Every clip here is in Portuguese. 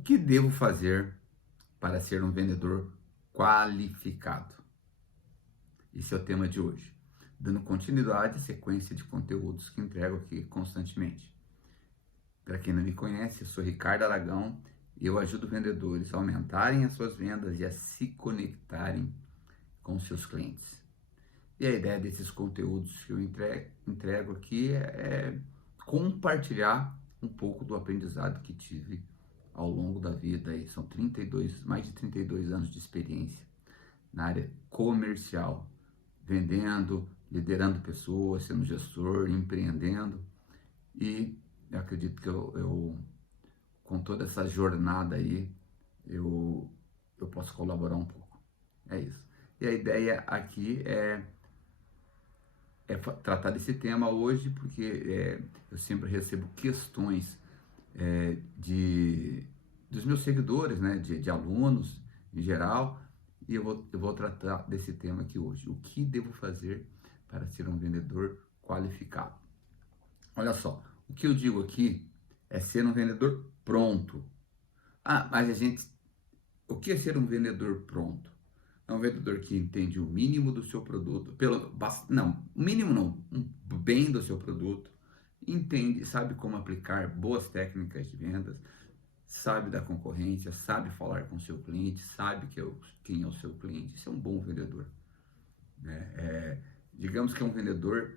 O que devo fazer para ser um vendedor qualificado? Esse é o tema de hoje, dando continuidade à sequência de conteúdos que entrego aqui constantemente. Para quem não me conhece, eu sou Ricardo Aragão e eu ajudo vendedores a aumentarem as suas vendas e a se conectarem com seus clientes. E a ideia desses conteúdos que eu entrego aqui é compartilhar um pouco do aprendizado que tive ao longo da vida. E são mais de 32 anos de experiência na área comercial, vendendo, liderando pessoas, sendo gestor, empreendendo. E eu acredito que com toda essa jornada aí, eu posso colaborar um pouco. É isso. E a ideia aqui é tratar desse tema hoje, porque eu sempre recebo questões dos meus seguidores, né, de alunos em geral, e eu vou tratar desse tema aqui hoje. O que devo fazer para ser um vendedor qualificado? Olha só, o que eu digo aqui é ser um vendedor pronto. O que é ser um vendedor pronto? É um vendedor que entende o mínimo do seu produto, o mínimo não, bem do seu produto, entende, sabe como aplicar boas técnicas de vendas, sabe da concorrência, sabe falar com o seu cliente, sabe quem é o seu cliente. Isso é um bom vendedor, né? Digamos que é um vendedor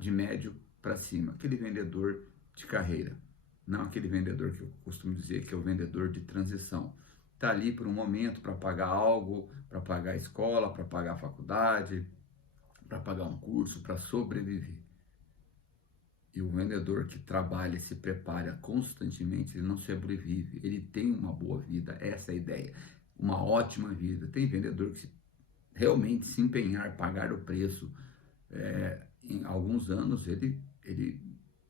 de médio para cima, aquele vendedor de carreira, não aquele vendedor que eu costumo dizer que é o vendedor de transição. Está ali por um momento para pagar algo, para pagar a escola, para pagar a faculdade, para pagar um curso, para sobreviver. E o vendedor que trabalha e se prepara constantemente, ele não sobrevive, ele tem uma boa vida, essa é a ideia, uma ótima vida. Tem vendedor que realmente se empenhar, pagar o preço, em alguns anos ele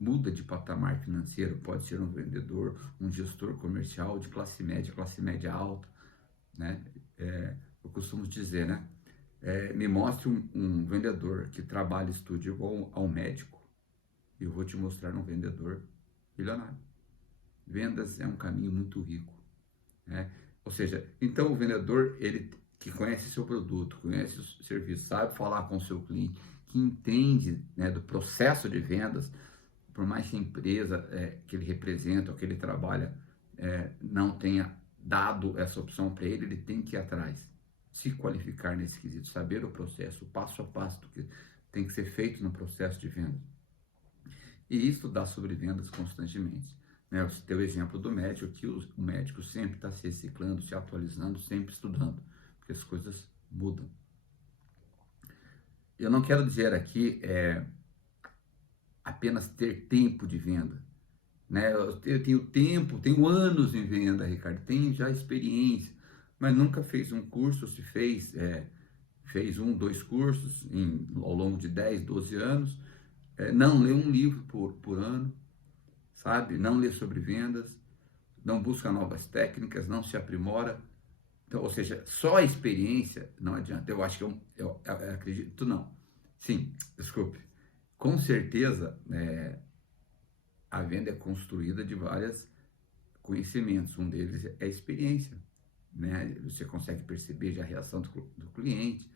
muda de patamar financeiro, pode ser um vendedor, um gestor comercial de classe média alta, né? Eu costumo dizer, né? Me mostre um vendedor que trabalha e estuda igual ao médico, e eu vou te mostrar um vendedor milionário. Vendas é um caminho muito rico, né? Ou seja, então o vendedor, ele que conhece seu produto, conhece o serviço, sabe falar com o seu cliente, que entende, né, do processo de vendas, por mais que a empresa que ele representa ou que ele trabalha não tenha dado essa opção para ele, ele tem que ir atrás, se qualificar nesse quesito, saber o processo, o passo a passo do que tem que ser feito no processo de venda. E estudar sobre vendas constantemente. Né? Você tem o exemplo do médico, que o médico sempre está se reciclando, se atualizando, sempre estudando, porque as coisas mudam. Eu não quero dizer aqui apenas ter tempo de venda. Né? Eu tenho tempo, tenho anos em venda, Ricardo, tenho já experiência, mas nunca fez um curso, se fez dois cursos ao longo de 10, 12 anos, não lê um livro por ano, sabe? Não lê sobre vendas, não busca novas técnicas, não se aprimora. Então, ou seja, só a experiência não adianta. Eu acho que eu acredito, não. Sim, desculpe. Com certeza, a venda é construída de vários conhecimentos. Um deles é a experiência, né? Você consegue perceber já a reação do cliente.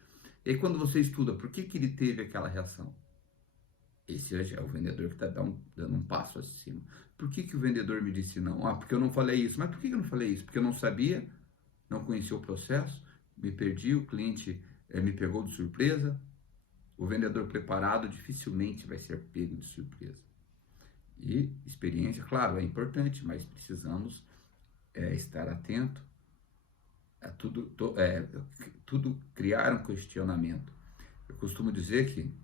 E aí, quando você estuda, por que ele teve aquela reação? Esse hoje é o vendedor que está dando um passo acima. Por que o vendedor me disse não? Porque eu não falei isso. Mas por que eu não falei isso? Porque eu não sabia, não conhecia o processo, me perdi, o cliente me pegou de surpresa. O vendedor preparado dificilmente vai ser pego de surpresa. E experiência, claro, é importante, mas precisamos estar atento a tudo criar um questionamento. Eu costumo dizer que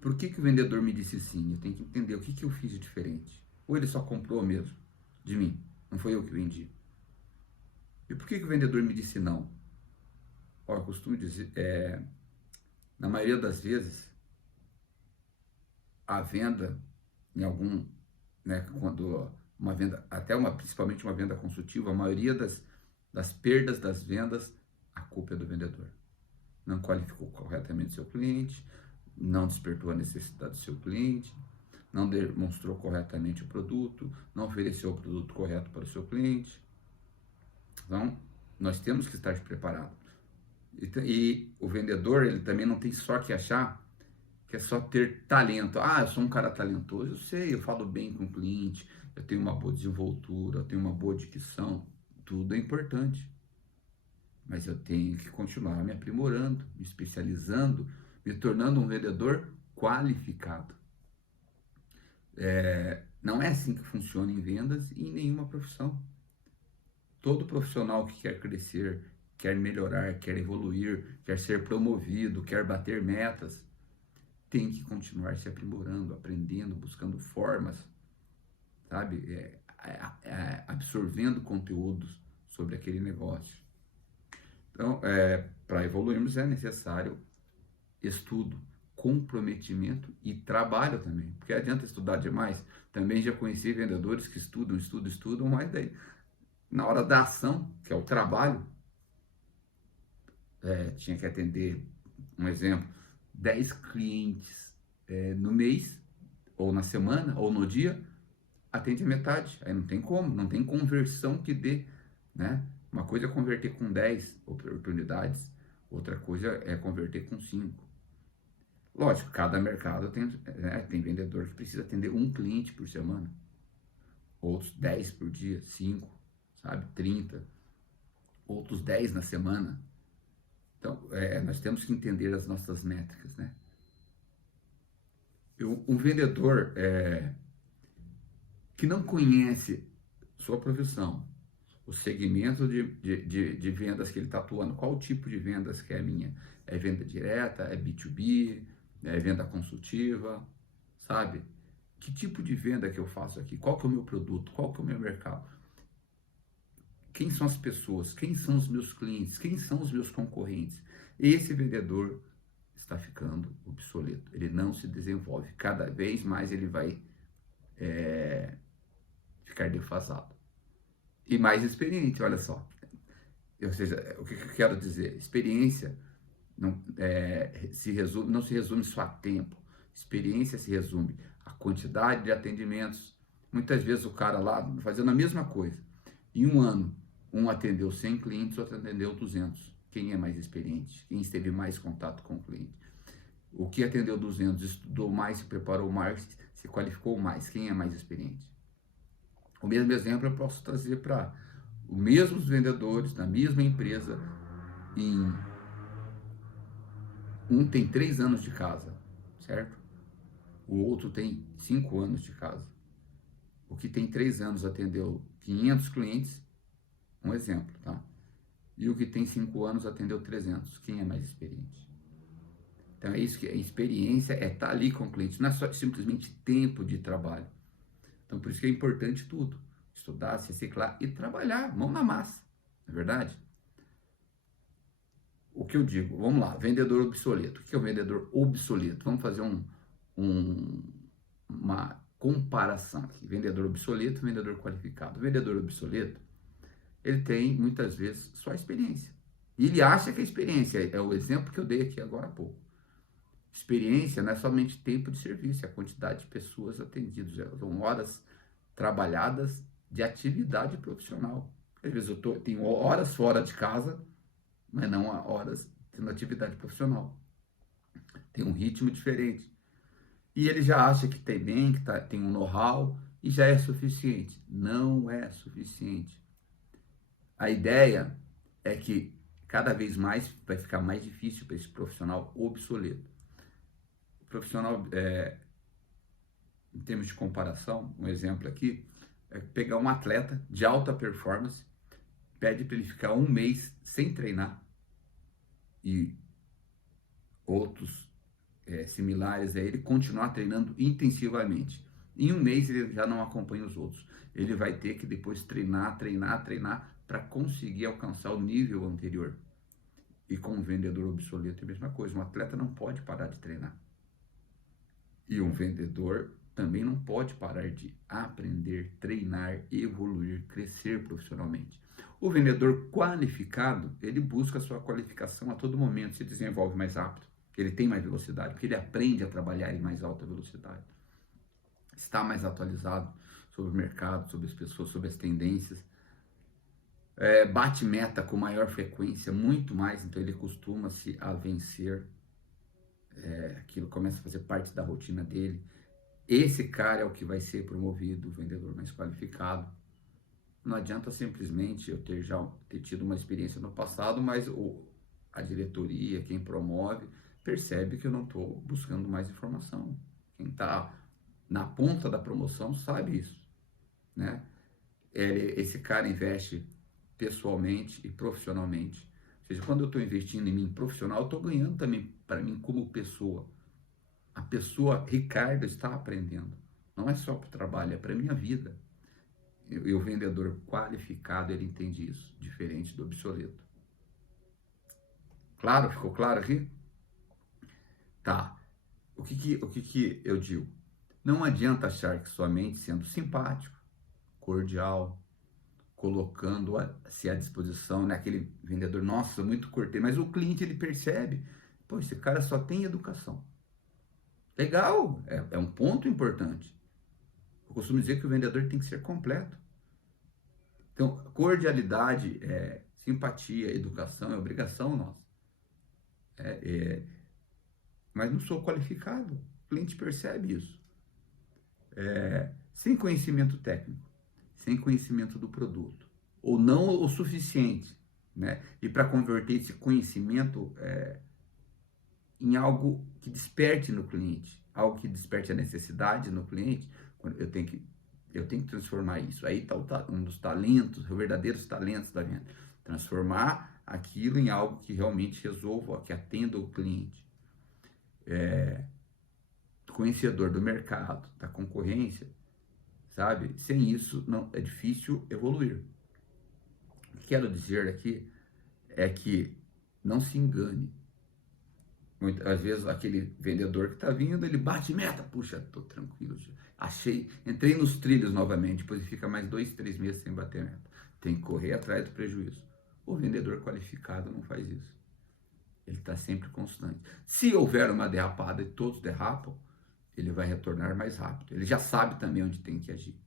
por que o vendedor me disse sim? Eu tenho que entender o que eu fiz de diferente. Ou ele só comprou mesmo de mim, não foi eu que vendi. E por que o vendedor me disse não? Eu costumo dizer, na maioria das vezes, a venda, quando uma venda, principalmente uma venda consultiva, a maioria das perdas das vendas, a culpa é do vendedor. Não qualificou corretamente seu cliente, não despertou a necessidade do seu cliente, não demonstrou corretamente o produto, não ofereceu o produto correto para o seu cliente. Então, nós temos que estar preparados. E o vendedor, ele também não tem só que achar que é só ter talento. Ah, eu sou um cara talentoso, eu sei, eu falo bem com o cliente, eu tenho uma boa desenvoltura, eu tenho uma boa dicção, tudo é importante. Mas eu tenho que continuar me aprimorando, me especializando, me tornando um vendedor qualificado. Não é assim que funciona em vendas e em nenhuma profissão. Todo profissional que quer crescer, quer melhorar, quer evoluir, quer ser promovido, quer bater metas, tem que continuar se aprimorando, aprendendo, buscando formas, sabe? Absorvendo conteúdos sobre aquele negócio. Então, para evoluirmos é necessário estudo, comprometimento e trabalho também. Porque adianta estudar demais. Também já conheci vendedores que estudam, mas daí, na hora da ação, que é o trabalho, tinha que atender, um exemplo, 10 clientes no mês, ou na semana, ou no dia, atende a metade. Aí não tem como, não tem conversão que dê, né? Uma coisa é converter com 10 oportunidades, outra coisa é converter com 5. Lógico, cada mercado tem vendedor que precisa atender um cliente por semana, outros 10 por dia, 5, sabe, 30, outros 10 na semana. Então, nós temos que entender as nossas métricas, né? Um vendedor que não conhece sua profissão, o segmento de vendas que ele está atuando, qual o tipo de vendas que é a minha? É venda direta, é B2B, é venda consultiva, sabe? Que tipo de venda que eu faço aqui? Qual que é o meu produto? Qual que é o meu mercado? Quem são as pessoas? Quem são os meus clientes? Quem são os meus concorrentes? Esse vendedor está ficando obsoleto. Ele não se desenvolve. Cada vez mais ele vai ficar defasado. E mais experiente, olha só. Ou seja, o que eu quero dizer? Experiência não se resume só a tempo. Experiência se resume a quantidade de atendimentos. Muitas vezes o cara lá fazendo a mesma coisa. Em um ano, um atendeu 100 clientes, outro atendeu 200. Quem é mais experiente? Quem esteve mais contato com o cliente? O que atendeu 200 estudou mais, se preparou mais, se qualificou mais. Quem é mais experiente? O mesmo exemplo eu posso trazer para os mesmos vendedores da mesma empresa. Um tem 3 anos de casa, certo? O outro tem 5 anos de casa. O que tem 3 anos atendeu 500 clientes, um exemplo, tá? E o que tem 5 anos atendeu 300. Quem é mais experiente? Então é isso que a experiência estar ali com o cliente, não é só simplesmente tempo de trabalho. Então por isso que é importante tudo. Estudar, se reciclar e trabalhar, mão na massa, não é verdade? O que eu digo, vamos lá, vendedor obsoleto. O que é o vendedor obsoleto? Vamos fazer uma comparação aqui. Vendedor obsoleto, vendedor qualificado. O vendedor obsoleto, ele tem muitas vezes só experiência. E ele acha que a experiência é o exemplo que eu dei aqui agora há pouco. Experiência não é somente tempo de serviço, é a quantidade de pessoas atendidas, são horas trabalhadas de atividade profissional. Às vezes eu tenho horas fora de casa, mas não horas tendo atividade profissional. Tem um ritmo diferente. E ele já acha que tem bem, que tem um know-how e já é suficiente. Não é suficiente. A ideia é que cada vez mais vai ficar mais difícil para esse profissional obsoleto. O profissional, em termos de comparação, um exemplo aqui, é pegar um atleta de alta performance, pede para ele ficar um mês sem treinar e outros similares a ele continuar treinando intensivamente. Em um mês ele já não acompanha os outros. Ele vai ter que depois treinar para conseguir alcançar o nível anterior. E com o vendedor obsoleto é a mesma coisa. Um atleta não pode parar de treinar. E um vendedor também não pode parar de aprender, treinar, evoluir, crescer profissionalmente. O vendedor qualificado, ele busca a sua qualificação a todo momento, se desenvolve mais rápido, ele tem mais velocidade, porque ele aprende a trabalhar em mais alta velocidade. está mais atualizado sobre o mercado, sobre as pessoas, sobre as tendências, bate meta com maior frequência, muito mais, então ele costuma-se a vencer, aquilo começa a fazer parte da rotina dele. Esse cara é o que vai ser promovido, o vendedor mais qualificado. Não adianta simplesmente eu ter tido uma experiência no passado, mas a diretoria, quem promove, percebe que eu não estou buscando mais informação. Quem está na ponta da promoção sabe isso, né? Esse cara investe pessoalmente e profissionalmente. Ou seja, quando eu estou investindo em mim profissional, eu estou ganhando também para mim como pessoa. A pessoa, Ricardo, está aprendendo. Não é só para o trabalho, é para a minha vida. E o vendedor qualificado, ele entende isso, diferente do obsoleto. Claro? Ficou claro aqui? Tá. O que que eu digo? Não adianta achar que somente sendo simpático, cordial, colocando-se à disposição, né? Aquele vendedor, nossa, muito cortês, mas o cliente ele percebe, pô, esse cara só tem educação. Legal, é um ponto importante. Eu costumo dizer que o vendedor tem que ser completo. Então, cordialidade, simpatia, educação é obrigação nossa. Mas não sou qualificado. O cliente percebe isso. Sem conhecimento técnico, sem conhecimento do produto, ou não o suficiente, né? E para converter esse conhecimento em algo que desperte no cliente, algo que desperte a necessidade no cliente, eu tenho que transformar isso. Aí está um dos talentos, os verdadeiros talentos da venda. Transformar aquilo em algo que realmente resolva, que atenda o cliente. Conhecedor do mercado, da concorrência, sabe? Sem isso, não é difícil evoluir. O que quero dizer aqui é que não se engane. Muitas vezes aquele vendedor que está vindo, ele bate meta, puxa, tô tranquilo, achei, entrei nos trilhos novamente, depois ele fica mais 2, 3 meses sem bater meta. Tem que correr atrás do prejuízo. O vendedor qualificado não faz isso. Ele está sempre constante. Se houver uma derrapada e todos derrapam, ele vai retornar mais rápido. Ele já sabe também onde tem que agir.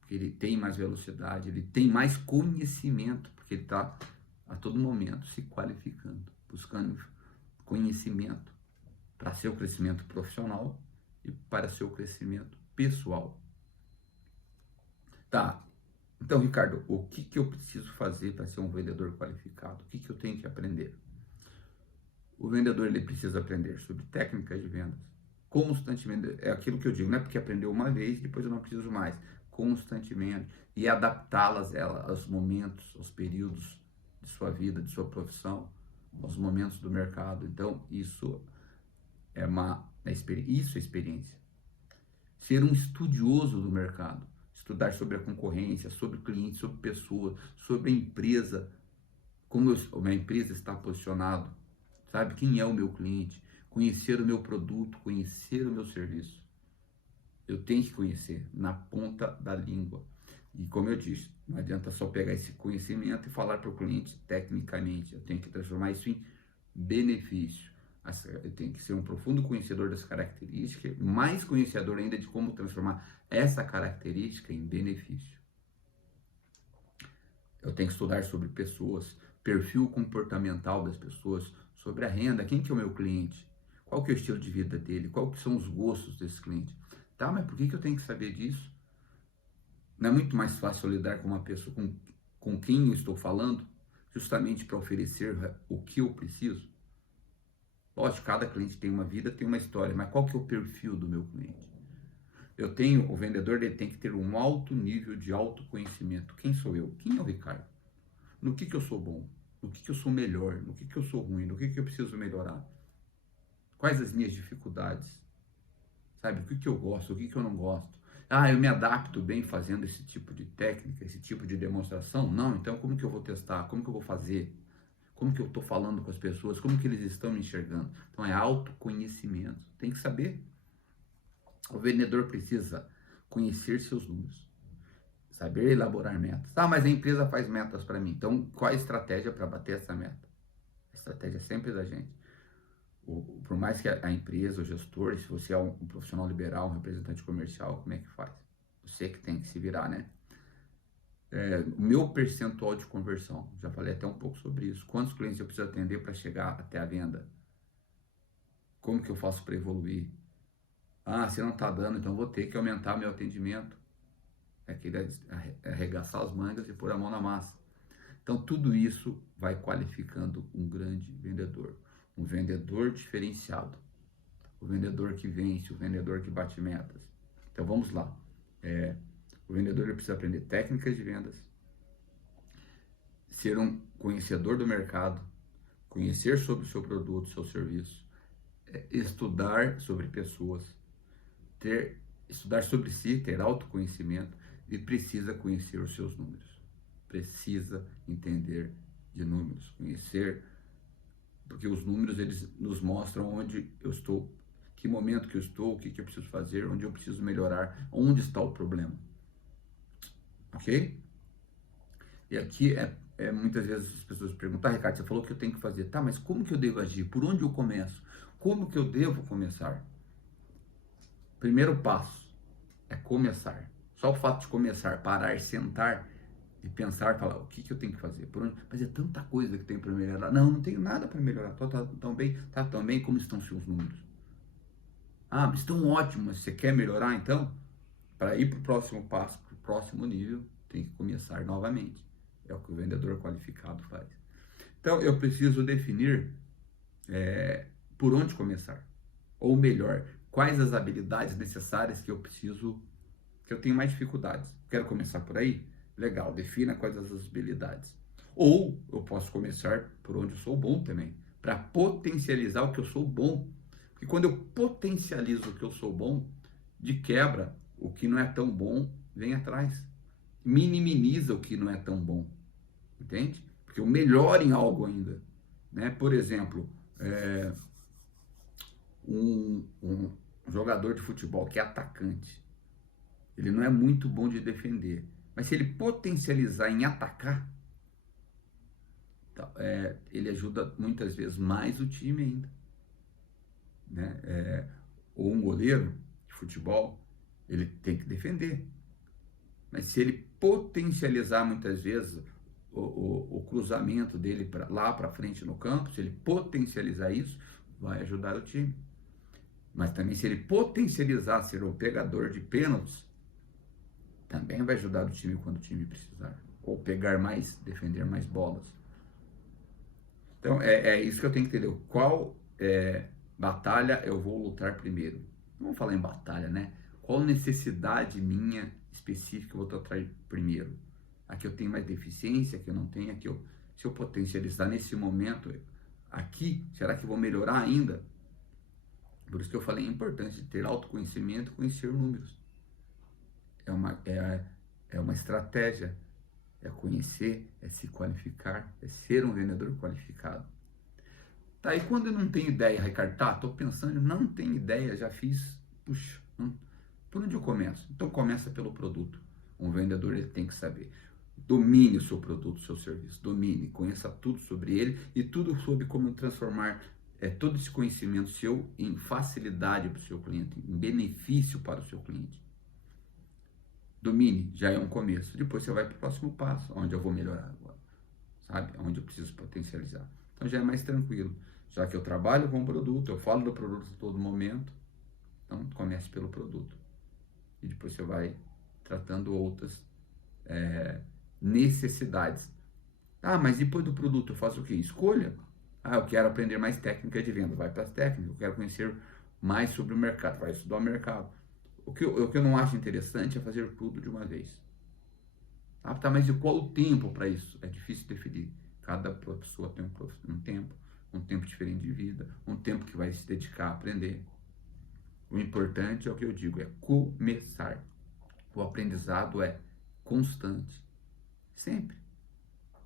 Porque ele tem mais velocidade, ele tem mais conhecimento, porque ele está a todo momento se qualificando, buscando conhecimento para seu crescimento profissional e para seu crescimento pessoal. Tá. Então, Ricardo, o que eu preciso fazer para ser um vendedor qualificado? O que eu tenho que aprender? O vendedor ele precisa aprender sobre técnicas de vendas constantemente. É aquilo que eu digo, não é porque aprendeu uma vez, depois eu não preciso mais. Constantemente. E adaptá-las aos momentos, aos períodos de sua vida, de sua profissão, aos momentos do mercado. Então, isso isso é experiência. Ser um estudioso do mercado, estudar sobre a concorrência, sobre o cliente, sobre pessoas, sobre a empresa, como a minha empresa está posicionada, sabe? Quem é o meu cliente, conhecer o meu produto, conhecer o meu serviço. Eu tenho que conhecer na ponta da língua. E como eu disse, não adianta só pegar esse conhecimento e falar para o cliente tecnicamente. Eu tenho que transformar isso em benefício. Eu tenho que ser um profundo conhecedor das características, mais conhecedor ainda de como transformar essa característica em benefício. Eu tenho que estudar sobre pessoas, perfil comportamental das pessoas, sobre a renda, quem que é o meu cliente, qual que é o estilo de vida dele, qual que são os gostos desse cliente. Tá, mas por que eu tenho que saber disso? Não é muito mais fácil lidar com uma pessoa com quem eu estou falando, justamente para oferecer o que eu preciso? Lógico, cada cliente tem uma vida, tem uma história, mas qual que é o perfil do meu cliente? O vendedor ele tem que ter um alto nível de autoconhecimento. Quem sou eu? Quem é o Ricardo? No que eu sou bom? No que eu sou melhor? No que eu sou ruim? No que eu preciso melhorar? Quais as minhas dificuldades? Sabe, o que eu gosto, o que eu não gosto? Ah, eu me adapto bem fazendo esse tipo de técnica, esse tipo de demonstração? Não, então como que eu vou testar? Como que eu vou fazer? Como que eu estou falando com as pessoas? Como que eles estão me enxergando? Então é autoconhecimento. Tem que saber. O vendedor precisa conhecer seus números, saber elaborar metas. Ah, mas a empresa faz metas para mim. Então, qual a estratégia para bater essa meta? A estratégia é sempre da gente. por mais que a empresa, o gestor, se você é um profissional liberal, um representante comercial, como é que faz? Você que tem que se virar, né? O meu percentual de conversão, já falei até um pouco sobre isso. Quantos clientes eu preciso atender para chegar até a venda? Como que eu faço para evoluir? Ah, se não está dando, então vou ter que aumentar meu atendimento. É aquele arregaçar as mangas e pôr a mão na massa. Então, tudo isso vai qualificando um grande vendedor. Um vendedor diferenciado. O vendedor que vence, o vendedor que bate metas. Então, vamos lá. O vendedor ele precisa aprender técnicas de vendas, ser um conhecedor do mercado, conhecer sobre o seu produto, seu serviço, estudar sobre pessoas, estudar sobre si, ter autoconhecimento e precisa conhecer os seus números. Precisa entender de números, conhecer, porque os números eles nos mostram onde eu estou, que momento que eu estou, o que eu preciso fazer, onde eu preciso melhorar, onde está o problema. Ok? E aqui muitas vezes as pessoas perguntam, Ricardo, você falou que eu tenho que fazer, tá, mas como que eu devo agir? Por onde eu começo? Como que eu devo começar? Primeiro passo é começar. Só o fato de começar, parar, sentar e pensar, falar, o que eu tenho que fazer? Por onde? Mas é tanta coisa que tem para melhorar. Não, não tenho nada para melhorar. Tá tão bem como estão seus números. Ah, estão ótimos. Você quer melhorar então? Para ir para o próximo passo, para o próximo nível, tem que começar novamente. É o que o vendedor qualificado faz. Então, eu preciso definir por onde começar. Ou melhor, quais as habilidades necessárias que eu preciso, que eu tenho mais dificuldades. Quero começar por aí? Legal, defina quais as habilidades. Ou eu posso começar por onde eu sou bom também, para potencializar o que eu sou bom. Porque quando eu potencializo o que eu sou bom, de quebra, o que não é tão bom vem atrás. Minimiza o que não é tão bom. Entende? Porque eu melhoro em algo ainda. Né? Por exemplo, um jogador de futebol que é atacante, ele não é muito bom de defender, mas se ele potencializar em atacar, ele ajuda muitas vezes mais o time ainda. Né? Ou um goleiro de futebol, ele tem que defender, mas se ele potencializar muitas vezes o cruzamento dele lá para frente no campo, se ele potencializar isso, vai ajudar o time. Mas também se ele potencializar ser o pegador de pênaltis, também vai ajudar o time quando o time precisar. Ou pegar mais, defender mais bolas. Então, é isso que eu tenho que entender. Qual batalha eu vou lutar primeiro? Não vamos falar em batalha, né? Qual necessidade minha específica eu vou tratar primeiro? Aqui eu tenho mais deficiência, aqui eu não tenho, se eu potencializar nesse momento, aqui, será que eu vou melhorar ainda? Por isso que eu falei a importância de ter autoconhecimento e conhecer números. É uma estratégia, é conhecer, é se qualificar, é ser um vendedor qualificado. Tá, e quando eu não tenho ideia, Ricardo, tô pensando, não tenho ideia, já fiz, puxa, por onde eu começo? Então começa pelo produto. Um vendedor ele tem que saber. Domine o seu produto, o seu serviço, domine, conheça tudo sobre ele e tudo sobre como transformar todo esse conhecimento seu em facilidade para o seu cliente, em benefício para o seu cliente. Domine, já é um começo. Depois você vai para o próximo passo, onde eu vou melhorar agora, sabe? Onde eu preciso potencializar. Então já é mais tranquilo. Já que eu trabalho com o produto, eu falo do produto a todo momento, então comece pelo produto. E depois você vai tratando outras necessidades. Ah, mas depois do produto eu faço o quê? Escolha. Ah, eu quero aprender mais técnica de venda, vai para as técnicas. Eu quero conhecer mais sobre o mercado, vai estudar o mercado. O que eu não acho interessante é fazer tudo de uma vez. Ah, tá, mas e qual o tempo para isso? É difícil definir. Cada pessoa tem um tempo diferente de vida, um tempo que vai se dedicar a aprender. O importante é o que eu digo, é começar. O aprendizado é constante, sempre,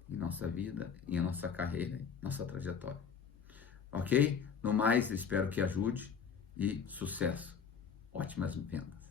em nossa vida, em nossa carreira, em nossa trajetória. Ok? No mais, espero que ajude e sucesso. Ótimas vendas.